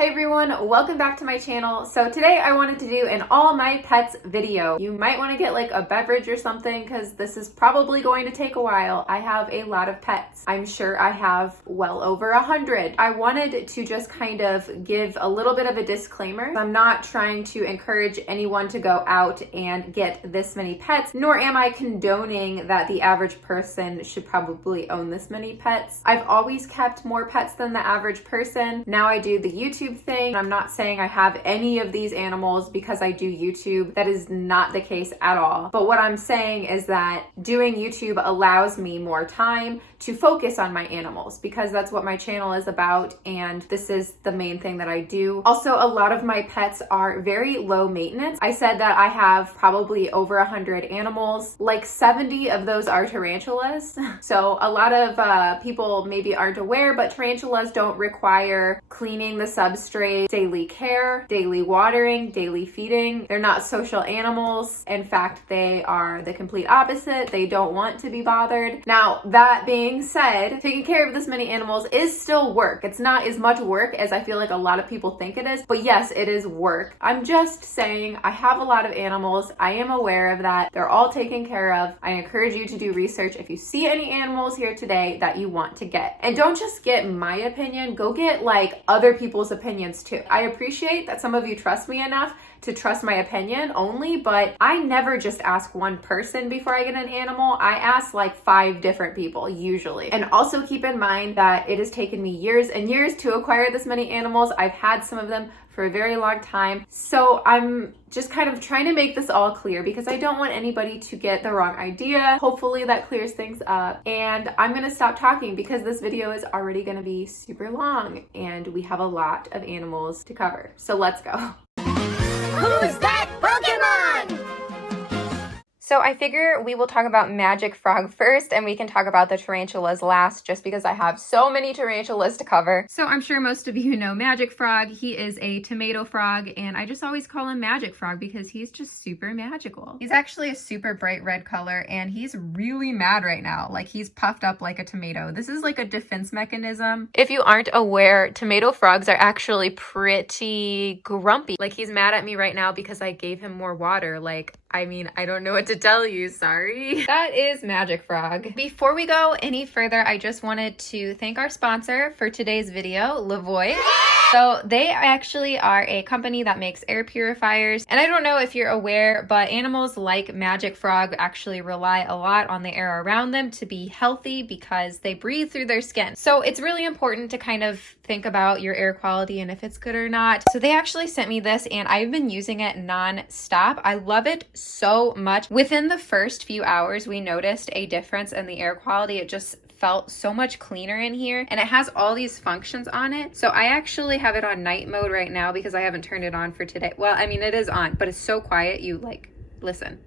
Hey everyone, welcome back to my channel. So today I wanted to do an all my pets video. You might want to get like a beverage or something because this is probably going to take a while. I have a lot of pets. I'm sure I have well over 100. I wanted to just kind of give a little bit of a disclaimer. I'm not trying to encourage anyone to go out and get this many pets, nor am I condoning that the average person should probably own this many pets. I've always kept more pets than the average person. Now I do the YouTube thing. I'm not saying I have any of these animals because I do YouTube. That is not the case at all. But what I'm saying is that doing YouTube allows me more time to focus on my animals because that's what my channel is about, and this is the main thing that I do. Also, a lot of my pets are very low maintenance. I said that I have probably over 100 animals. Like 70 of those are tarantulas. So a lot of people maybe aren't aware, but tarantulas don't require cleaning the substrate, daily care, daily watering, daily feeding. They're not social animals. In fact, they are the complete opposite. They don't want to be bothered. Now, that being said, taking care of this many animals is still work. It's not as much work as I feel like a lot of people think it is, but yes, it is work. I'm just saying I have a lot of animals. I am aware of that. They're all taken care of. I encourage you to do research if you see any animals here today that you want to get. And don't just get my opinion, go get like other people's opinions too. I appreciate that some of you trust me enough to trust my opinion only, but I never just ask one person before I get an animal. I ask like 5 different people usually. And also keep in mind that it has taken me years and years to acquire this many animals. I've had some of them for a very long time. So I'm just kind of trying to make this all clear because I don't want anybody to get the wrong idea. Hopefully that clears things up. And I'm gonna stop talking because this video is already gonna be super long and we have a lot of animals to cover. So let's go. Who's that Pokemon? So I figure we will talk about Magic Frog first and we can talk about the tarantulas last just because I have so many tarantulas to cover. So I'm sure most of you know Magic Frog. He is a tomato frog and I just always call him Magic Frog because he's just super magical. He's actually a super bright red color and he's really mad right now. Like he's puffed up like a tomato. This is like a defense mechanism. If you aren't aware, tomato frogs are actually pretty grumpy. Like he's mad at me right now because I gave him more water. Like, I mean, I don't know what to tell you, sorry. That is Magic Frog. Before we go any further, I just wanted to thank our sponsor for today's video, Lavoie. So they actually are a company that makes air purifiers. And I don't know if you're aware, but animals like Magic Frog actually rely a lot on the air around them to be healthy because they breathe through their skin. So it's really important to kind of think about your air quality and if it's good or not. So they actually sent me this and I've been using it non-stop. I love it so much. Within the first few hours, we noticed a difference in the air quality. It just felt so much cleaner in here and it has all these functions on it. So I actually have it on night mode right now because I haven't turned it on for today. Well, I mean, it is on, but it's so quiet. You like, listen.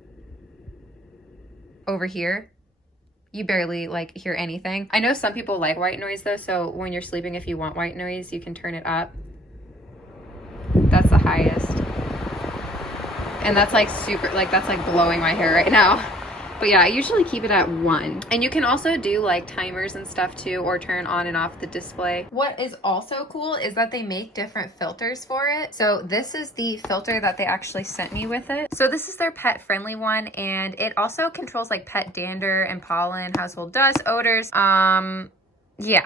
Over here, you barely like hear anything. I know some people like white noise though. So when you're sleeping, if you want white noise, you can turn it up. That's the highest. And that's like super, like that's like blowing my hair right now. But yeah, I usually keep it at 1. And you can also do like timers and stuff too, or turn on and off the display. What is also cool is that they make different filters for it. So this is the filter that they actually sent me with it. So this is their pet friendly one. And it also controls like pet dander and pollen, household dust, odors. Yeah,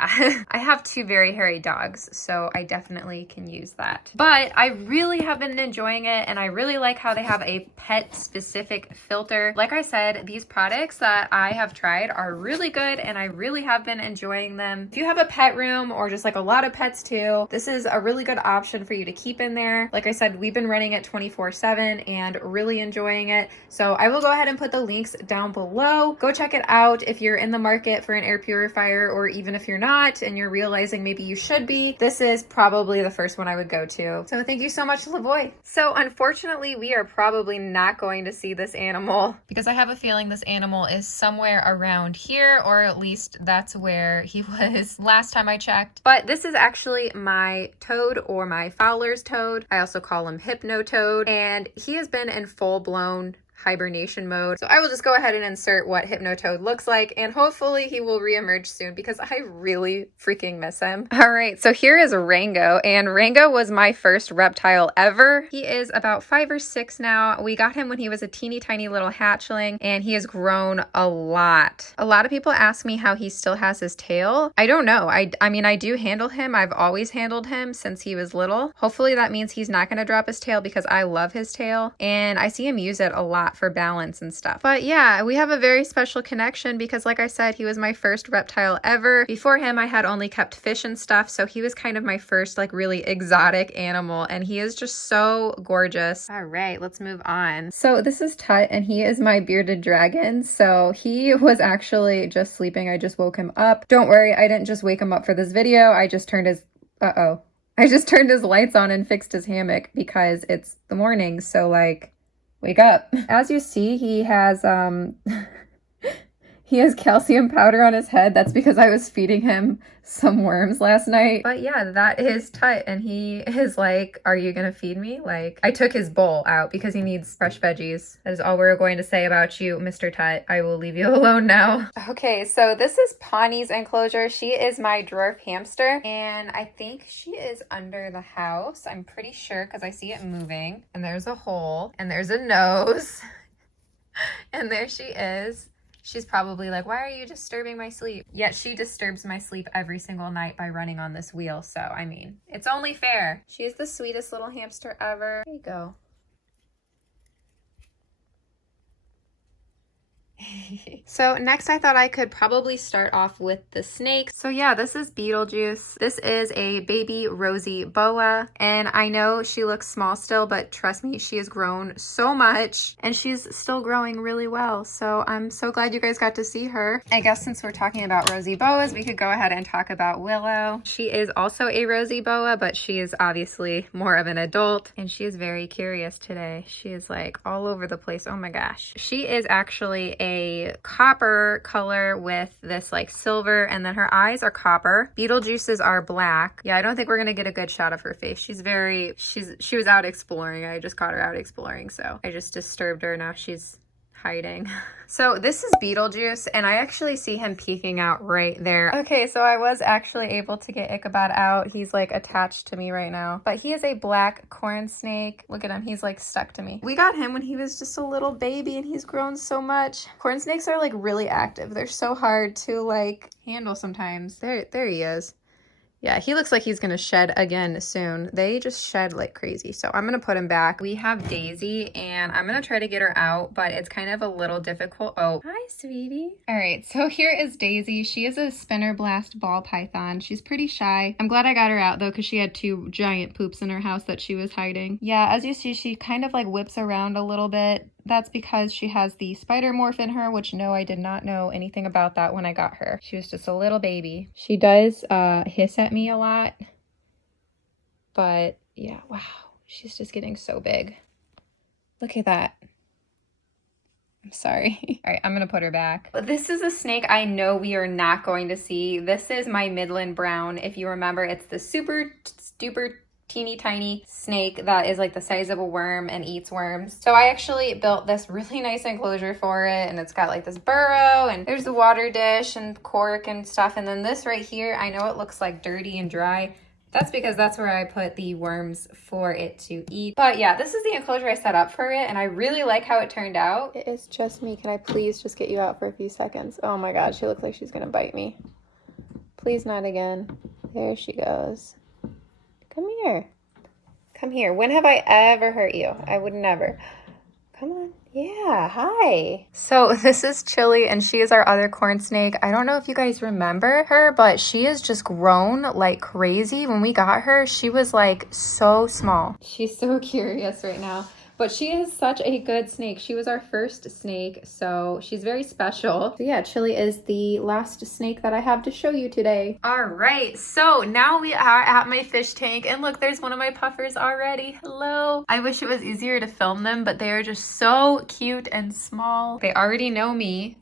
I have 2 very hairy dogs, so I definitely can use that. But I really have been enjoying it, and I really like how they have a pet-specific filter. Like I said, these products that I have tried are really good, and I really have been enjoying them. If you have a pet room or just like a lot of pets too, this is a really good option for you to keep in there. Like I said, we've been running it 24/7 and really enjoying it. So I will go ahead and put the links down below. Go check it out if you're in the market for an air purifier, or even if you're not and you're realizing maybe you should be, this is probably the first one I would go to. So thank you so much, Lavoie. So unfortunately, we are probably not going to see this animal because I have a feeling this animal is somewhere around here, or at least that's where he was last time I checked. But this is actually my toad, or my Fowler's toad. I also call him Hypno Toad, and he has been in full-blown hibernation mode. So I will just go ahead and insert what Hypnotoad looks like, and hopefully he will reemerge soon because I really freaking miss him. All right, so here is Rango, and Rango was my first reptile ever. He is about 5 or 6 now. We got him when he was a teeny tiny little hatchling, and he has grown a lot. A lot of people ask me how he still has his tail. I don't know. I mean, I do handle him. I've always handled him since he was little. Hopefully that means he's not going to drop his tail because I love his tail, and I see him use it a lot for balance and stuff. But yeah, we have a very special connection because, like I said, he was my first reptile ever. Before him, I had only kept fish and stuff, so he was kind of my first like really exotic animal, and he is just so gorgeous. All right, let's move on. So this is Tut, and he is my bearded dragon. So he was actually just sleeping. I just woke him up. Don't worry, I didn't just wake him up for this video. I just turned his I just turned his lights on and fixed his hammock because it's the morning, so like, wake up. As you see, he has he has calcium powder on his head. That's because I was feeding him some worms last night. But yeah, that is Tut, and he is like, are you gonna feed me? Like, I took his bowl out because he needs fresh veggies. That is all we're going to say about you, Mr. Tut. I will leave you alone now. Okay, so this is Pawnee's enclosure. She is my dwarf hamster, and I think she is under the house. I'm pretty sure because I see it moving, and there's a hole, and there's a nose, and there she is. She's probably like, why are you disturbing my sleep? Yet she disturbs my sleep every single night by running on this wheel. So, I mean, it's only fair. She's the sweetest little hamster ever. There you go. So next I thought I could probably start off with the snakes. So yeah, this is Beetlejuice. This is a baby rosy boa, and I know she looks small still, but trust me, she has grown so much and she's still growing really well. So I'm so glad you guys got to see her. I guess since we're talking about rosy boas, we could go ahead and talk about Willow. She is also a rosy boa, but she is obviously more of an adult, and she is very curious today. She is like all over the place. Oh my gosh. She is actually a copper color with this like silver, and then her eyes are copper. Beetlejuice's are black. Yeah, I don't think we're gonna get a good shot of her face. She was out exploring. I just caught her out exploring, so I just disturbed her. Now she's hiding. So this is Beetlejuice, and I actually see him peeking out right there. Okay, so I was actually able to get Ichabod out. He's like attached to me right now, but he is a black corn snake. Look at him, he's like stuck to me. We got him when he was just a little baby, and he's grown so much. Corn snakes are like really active. They're so hard to like handle sometimes. There he is. Yeah, he looks like he's gonna shed again soon. They just shed like crazy, so I'm gonna put him back. We have Daisy, and I'm gonna try to get her out, but it's kind of a little difficult. Oh, hi, sweetie. All right, so here is Daisy. She is a spinner blast ball python. She's pretty shy. I'm glad I got her out though, because she had 2 giant poops in her house that she was hiding. Yeah, as you see, she kind of like whips around a little bit. That's because she has the spider morph in her, which no, I did not know anything about that when I got her. She was just a little baby. She does hiss at me a lot, but yeah, wow, she's just getting so big. Look at that. I'm sorry. All right, I'm gonna put her back. But this is a snake I know we are not going to see. This is my Midland Brown. If you remember, it's the super teeny tiny snake that is like the size of a worm and eats worms. So I actually built this really nice enclosure for it, and it's got like this burrow, and there's the water dish and cork and stuff. And then this right here, I know it looks like dirty and dry. That's because that's where I put the worms for it to eat. But yeah, this is the enclosure I set up for it, and I really like how it turned out. It is just me. Can I please just get you out for a few seconds? Oh my God, she looks like she's gonna bite me. Please not again. There she goes. Come here. Come here. When have I ever hurt you? I would never. Come on. Yeah, hi. So this is Chili, and she is our other corn snake. I don't know if you guys remember her, but she has just grown like crazy. When we got her, she was like so small. She's so curious right now. But she is such a good snake. She was our first snake, so she's very special. So yeah, Chili is the last snake that I have to show you today. All right, so now we are at my fish tank, and look, there's one of my puffers already. Hello. I wish it was easier to film them, but they are just so cute and small. They already know me.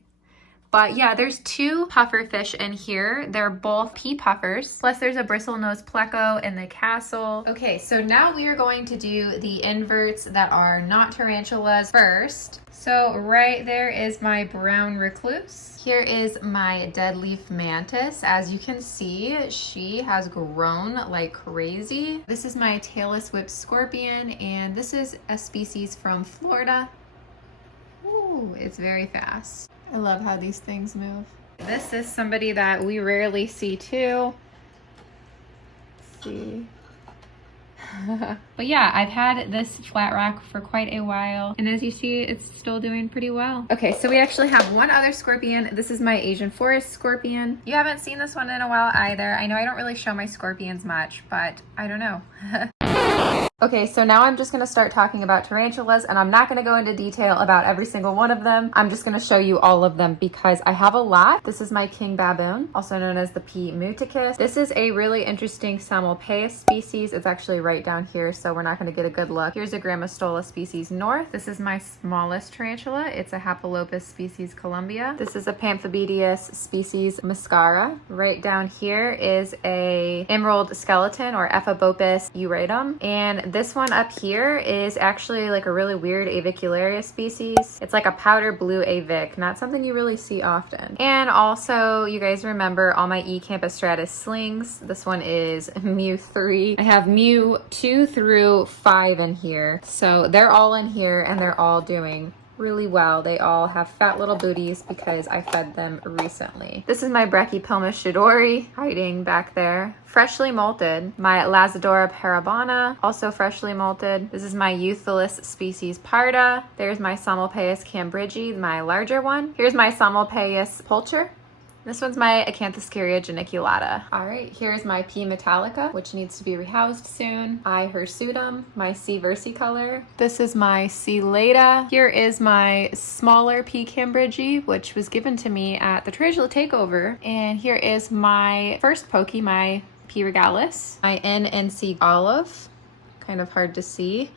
But yeah, there's 2 puffer fish in here. They're both pea puffers. Plus there's a bristlenose pleco in the castle. Okay, so now we are going to do the inverts that are not tarantulas first. So right there is my brown recluse. Here is my dead leaf mantis. As you can see, she has grown like crazy. This is my tailless whip scorpion, and this is a species from Florida. Ooh, it's very fast. I love how these things move. This is somebody that we rarely see too. Let's see. But yeah, I've had this flat rock for quite a while, and as you see, it's still doing pretty well. Okay, so we actually have one other scorpion. This is my Asian forest scorpion. You haven't seen this one in a while either. I know I don't really show my scorpions much, but I don't know. Okay, so now I'm just gonna start talking about tarantulas, and I'm not gonna go into detail about every single one of them. I'm just gonna show you all of them because I have a lot. This is my king baboon, also known as the P. muticus. This is a really interesting Samopaeus species. It's actually right down here, so we're not gonna get a good look. Here's a Grammostola species north. This is my smallest tarantula. It's a Hapalopus species Columbia. This is a Pamphibedius species Mascara. Right down here is a emerald skeleton, or Ephebopus uratum, and this one up here is actually like a really weird avicularia species. It's like a powder blue avic, not something you really see often. And also, you guys remember all my E. campistratus slings. This one is Mu 3. I have Mu 2 through 5 in here. So they're all in here and they're all doing really well. They all have fat little booties because I fed them recently. This is my Brachypelma shidori hiding back there. Freshly molted. My Lazadora parabana, also freshly molted. This is my Euthyllus species parda. There's my Samopaeus cambridgei, my larger one. Here's my Samopaeus pulcher. This one's my Acanthoscaria geniculata. All right, here's my P. metallica, which needs to be rehoused soon. I. hirsutum, my C. versicolor. This is my C. lata. Here is my smaller P. cambridgei, which was given to me at the Tarantula Takeover. And here is my first pokey, my P. regalis. My N. and C. olive, kind of hard to see.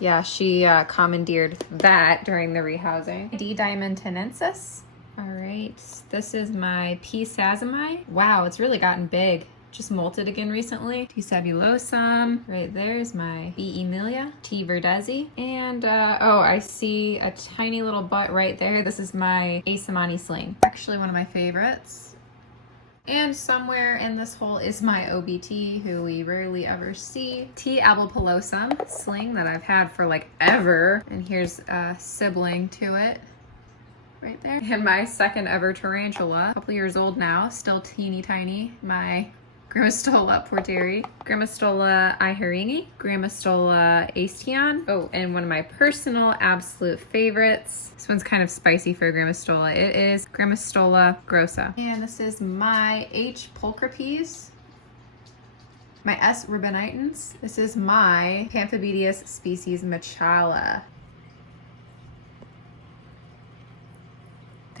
Yeah, she commandeered that during the rehousing. D. diamantinensis. All right, this is my P. sazami. Wow, it's really gotten big. Just molted again recently. T. sabulosum. Right there's my B. emilia. T. verdezi. And, oh, I see a tiny little butt right there. This is my A. samani sling. Actually one of my favorites. And somewhere in this hole is my OBT, who we rarely ever see. T. abelpilosum sling that I've had for like ever. And here's a sibling to it. Right there. And my second ever tarantula, a couple years old now, still teeny tiny, my Grammostola porteri, Grammostola iheringi, Grammostola aestion. Oh, and one of my personal absolute favorites. This one's kind of spicy for a Grammostola. It is Grammostola grossa. And this is my H. pulchripes. My S. rubinitens. This is my Pamphibedius species Machala.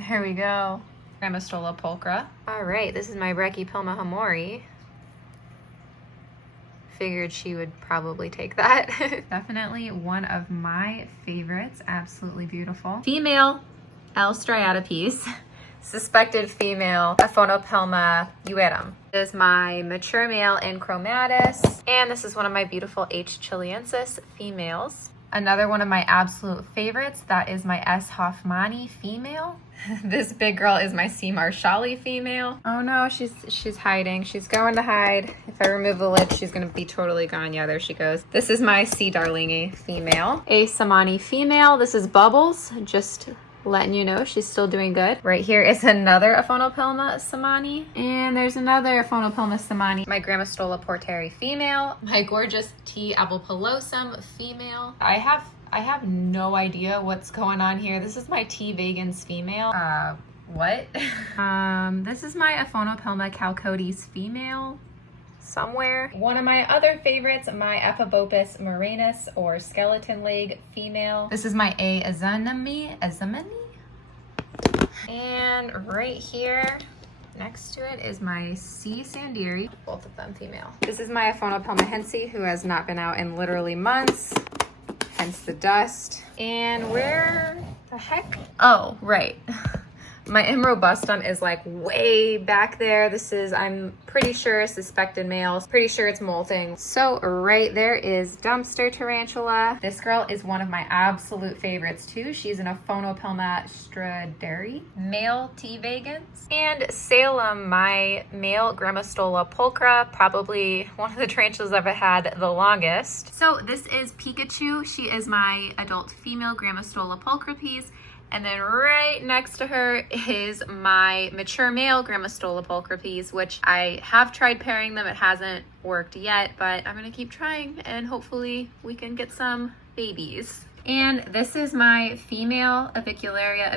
There we go. Grammostola pulchra. All right, this is my Brachypelma hamori. Figured she would probably take that. Definitely one of my favorites. Absolutely beautiful. Female L. striatopes. Suspected female Aphonopelma uedum. This is my mature male Enchromatus. And this is one of my beautiful H. chiliensis females. Another one of my absolute favorites, that is my S. hoffmanni female. This big girl is my C. marshalli female. Oh no, she's hiding. She's going to hide. If I remove the lid, she's gonna be totally gone. Yeah, there she goes. This is my C. darlingi female. A. samani female. This is Bubbles, just letting you know she's still doing good. Right here is another Aphonopelma samani. And there's another Aphonopelma samani. My Grammostola porteri female. My gorgeous T. abelpilosum female. I have no idea what's going on here. This is my T. vagans female. What? This is my Aphonopelma chalcodes female. Somewhere. One of my other favorites, my Ephebopus murinus, or skeleton leg female. This is my A. azamani. And right here next to it is my C. sandiri, both of them female. This is my Aphonopelma hensi, who has not been out in literally months, hence the dust. And where the heck? Oh, right. My imrobustum is like way back there. This is, I'm pretty sure, suspected male. Pretty sure it's molting. So right there is Dumpster Tarantula. This girl is one of my absolute favorites too. She's in a Phonopelma straderi. Male T. vagans. And Salem, my male Grammostola pulchra, probably one of the tarantulas I've had the longest. So this is Pikachu. She is my adult female Grammostola pulchra piece. And then right next to her is my mature male Grammostola pulchra piece, which I have tried pairing them. It hasn't worked yet, but I'm gonna keep trying and hopefully we can get some babies. And this is my female avicularia,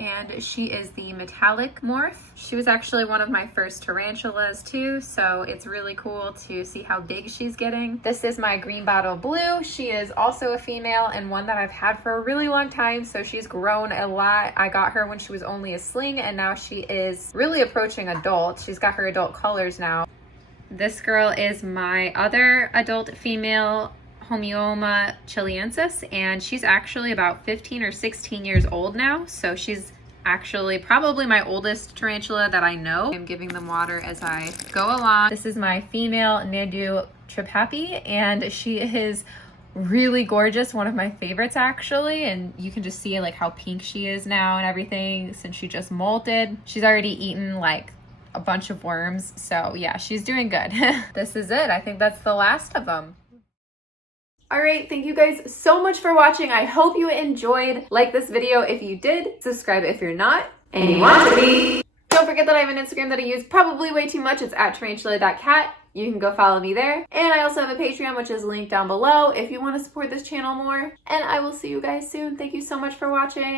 and she is the metallic morph. She was actually one of my first tarantulas too, so it's really cool to see how big she's getting. This is my green bottle blue. She is also a female and one that I've had for a really long time, so she's grown a lot. I got her when she was only a sling, and now she is really approaching adult. She's got her adult colors now. This girl is my other adult female Homeoma chiliensis, and she's actually about 15 or 16 years old now, so she's actually probably my oldest tarantula that I know. I'm giving them water as I go along. This is my female Nedu Tripapi, and she is really gorgeous, one of my favorites actually, and you can just see like how pink she is now and everything since she just molted. She's already eaten like a bunch of worms, so yeah, she's doing good. This is it. I think that's the last of them. All right, thank you guys so much for watching. I hope you enjoyed. Like this video if you did, subscribe if you're not, and you want to be. Don't forget that I have an Instagram that I use probably way too much. It's at Tarantula.Kat. You can go follow me there. And I also have a Patreon, which is linked down below if you want to support this channel more. And I will see you guys soon. Thank you so much for watching.